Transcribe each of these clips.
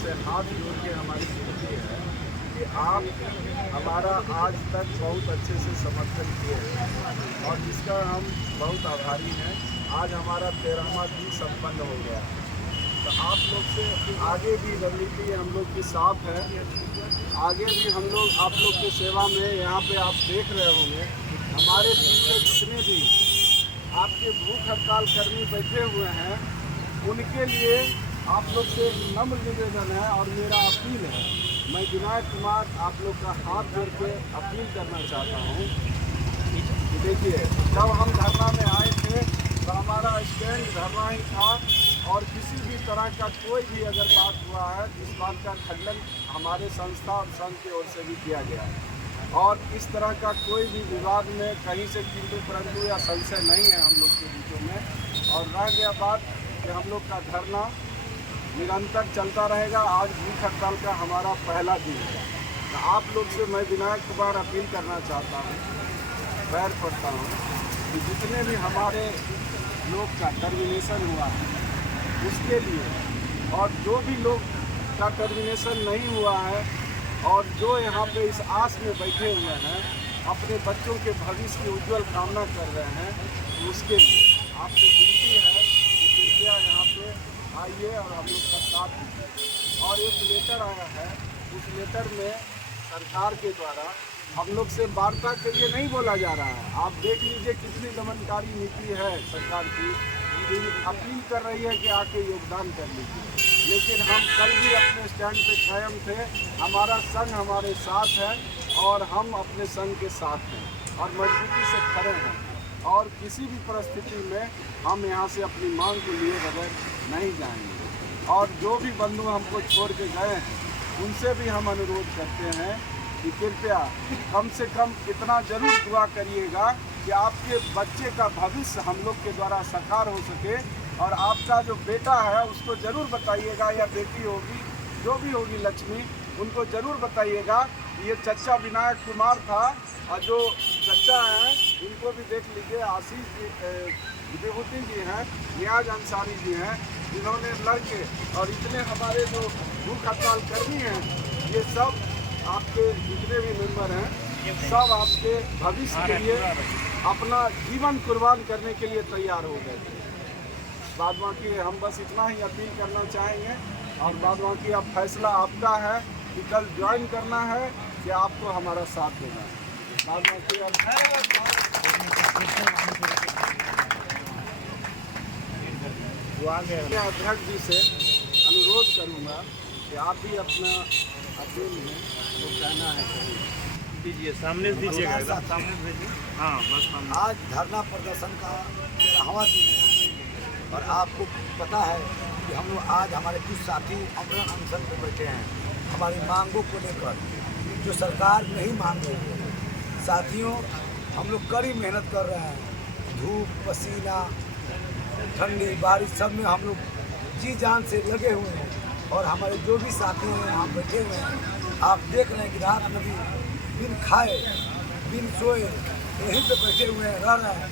से हाथ जोड़ के हमारी विनती है कि आप हमारा आज तक बहुत अच्छे से समर्थन किए हैं और जिसका हम बहुत आभारी हैं। आज हमारा 13वां दिन संपन्न हो गया, तो आप लोग से आगे भी रणनीति हम लोग की साफ है। आगे भी हम लोग आप लोग की सेवा में, यहाँ पे आप देख रहे होंगे हमारे पीछे जितने भी आपके भूख हड़ताल कर्मी बैठे हुए हैं, उनके लिए आप लोग से नम्र निवेदन है और मेरा अपील है। मैं विनायक कुमार आप लोग का हाथ जोड़ के अपील करना चाहता हूँ कि देखिए, जब हम धरना में आए थे तो हमारा स्टैंड धरना ही था और किसी भी तरह का कोई भी अगर बात हुआ है, इस बात का खंडन हमारे संस्था और संघ की ओर से भी किया गया है और इस तरह का कोई भी विवाद में कहीं से किंतु परंतु या संशय नहीं है हम लोग के बीचों में। और रह गया बात कि हम लोग का धरना निरंतर चलता रहेगा। आज भूख हड़ताल का हमारा पहला दिन है, तो आप लोग से मैं विनायक कुमार अपील करना चाहता हूँ, पैर पड़ता हूँ कि जितने भी हमारे लोग का टर्मिनेशन हुआ है उसके लिए, और जो भी लोग का टर्मिनेशन नहीं हुआ है और जो यहाँ पे इस आस में बैठे हुए हैं, अपने बच्चों के भविष्य की उज्जवल कामना कर रहे हैं, तो उसके लिए आपसे विनती है कि कृपया यहाँ पे आइए और हम लोग का साथ दीजिए। और एक लेटर आया है, उस लेटर में सरकार के द्वारा हम लोग से वार्ता के लिए नहीं बोला जा रहा है। आप देख लीजिए कितनी दमनकारी नीति है सरकार की, अपील कर रही है कि आके योगदान कर लीजिए। लेकिन हम कल भी अपने स्टैंड पे कायम थे, हमारा संघ हमारे साथ है और हम अपने संघ के साथ हैं और मजबूती से खड़े हैं और किसी भी परिस्थिति में हम यहाँ से अपनी मांग को लिए बगैर नहीं जाएंगे। और जो भी बंधु हमको छोड़ के गए हैं, उनसे भी हम अनुरोध करते हैं कि कृपया कम से कम इतना जरूर दुआ करिएगा कि आपके बच्चे का भविष्य हम लोग के द्वारा साकार हो सके। और आपका जो बेटा है उसको ज़रूर बताइएगा, या बेटी होगी, जो भी होगी लक्ष्मी, उनको ज़रूर बताइएगा ये चचा विनायक कुमार था। और जो चचा हैं इनको भी देख लीजिए, आशीष जी, विभूति जी हैं, नियाज अंसारी जी हैं, जिन्होंने लड़के और इतने हमारे जो भूख हड़ताल कर्मी हैं, ये सब आपके जितने भी मेंबर हैं, सब आपके भविष्य के लिए अपना जीवन कुर्बान करने के लिए तैयार हो गए थे। बाद बाकी हम बस इतना ही अपील करना चाहेंगे और बाद बाकी अब फैसला आपका है कि कल ज्वाइन करना है कि आपको हमारा साथ देना है। बाद बाकी अध्यक्ष जी से अनुरोध करूँगा कि आप भी अपना अपील में जो कहना है दीजिए, सामने से दीजिएगा, सामने से भेजिए। हाँ बस सामने। आज धरना प्रदर्शन का 13वां दिन है और आपको पता है कि हम लोग आज हमारे कुछ साथी अमरण अनशन पर बैठे हैं हमारी मांगों को लेकर, जो सरकार नहीं मान रही है। साथियों, हम लोग कड़ी मेहनत कर रहे हैं, धूप पसीना ठंडी बारिश सब में हम लोग जी जान से लगे हुए हैं। और हमारे जो भी साथी हैं यहाँ बैठे हुए हैं, आप देख रहे हैं कि रात में भी बिन खाए बिन सोए यहीं पे बैठे हुए हैं, रह रहे हैं।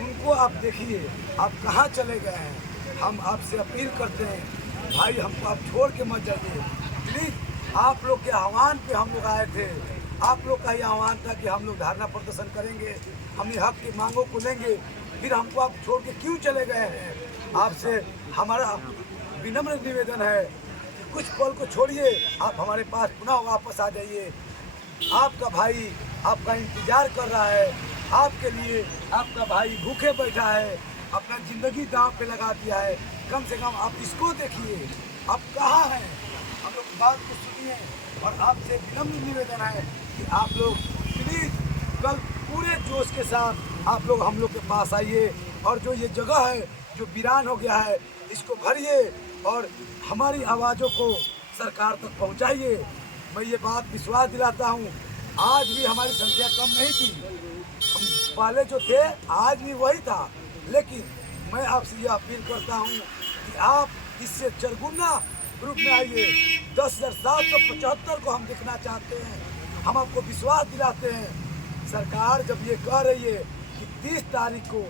उनको आप देखिए, आप कहाँ चले गए हैं। हम आपसे अपील करते हैं, भाई हमको आप छोड़ के मत जाइए प्लीज़। आप लोग के आह्वान पे हम लोग आए थे, आप लोग का ही आह्वान था कि हम लोग धरना प्रदर्शन करेंगे, अपनी हक की मांगों को लेंगे, फिर हमको आप छोड़ के क्यों चले गए हैं। आपसे हमारा विनम्र निवेदन है कि कुछ पल को छोड़िए, आप हमारे पास पुनः वापस आ जाइए। आपका भाई आपका इंतजार कर रहा है, आपके लिए आपका भाई भूखे बैठा है, अपना ज़िंदगी दांव पे लगा दिया है। कम से कम आप इसको देखिए, आप कहाँ हैं। हम लोग बात को सुनिए और आपसे विनम्र निवेदन है कि आप लोग प्लीज़ कल पूरे जोश के साथ आप लोग हम लोग के पास आइए और जो ये जगह है जो वीरान हो गया है, इसको भरिए और हमारी आवाज़ों को सरकार तक पहुंचाइए। मैं ये बात विश्वास दिलाता हूँ, आज भी हमारी संख्या कम नहीं थी, हम पहले जो थे आज भी वही था, लेकिन मैं आपसे ये अपील करता हूँ कि आप इससे चरगुना ग्रुप में आइए। 10,775 को हम दिखना चाहते हैं। हम आपको विश्वास दिलाते हैं, सरकार जब ये कह रही है कि 30 तारीख को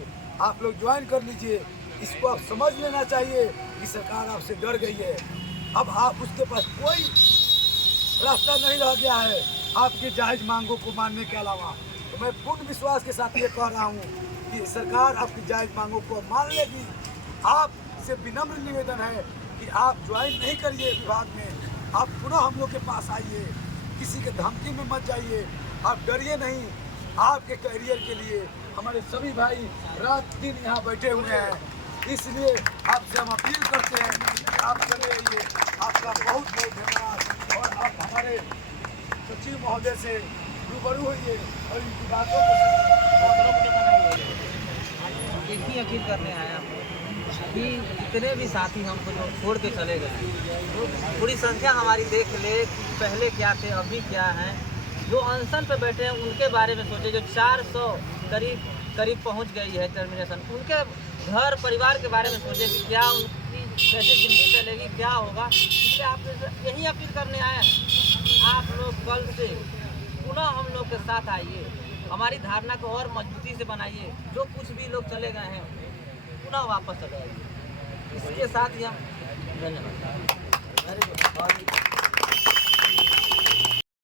आप लोग ज्वाइन कर लीजिए, इसको आप समझ लेना चाहिए कि सरकार आपसे डर गई है। अब आप उसके पास कोई रास्ता नहीं रह गया है आपकी जायज़ मांगों को मानने के अलावा। तो मैं पूर्ण विश्वास के साथ ये कह रहा हूँ कि सरकार आपकी जायज़ मांगों को मान लेगी। आपसे विनम्र निवेदन है कि आप ज्वाइन नहीं करिए विभाग में, आप पुनः हम लोग के पास आइए, किसी के धमकी में मत जाइए, आप डरिए नहीं। आपके करियर के लिए हमारे सभी भाई रात दिन यहाँ बैठे हुए हैं, इसलिए आपसे हम अपील करते हैं कि आप चले आइए। आपका बहुत बहुत धन्यवाद। और आप हमारे सचिव महोदय से रूबरू होइए और इनकी बातों को एक ही अपील करने आया हूँ कि जितने भी साथी हमको जो छोड़ के चले गए तो पूरी संख्या हमारी देख ले कि पहले क्या थे अभी क्या हैं। जो अनशन पे बैठे हैं उनके बारे में सोचे, जो 400 करीब पहुंच गई है टर्मिनेशन, उनके घर परिवार के बारे में सोचे कि क्या उनकी कैसे ज़िंदगी चलेगी, क्या होगा। इसलिए आप यही अपील करने आए हैं। आप लोग कल से पुनः हम लोग के साथ आइए, हमारी धारणा को और मजबूती से बनाइए। जो कुछ भी लोग चले गए हैं पुनः वापस चले आइए। इसके साथ ही हम धन्यवाद।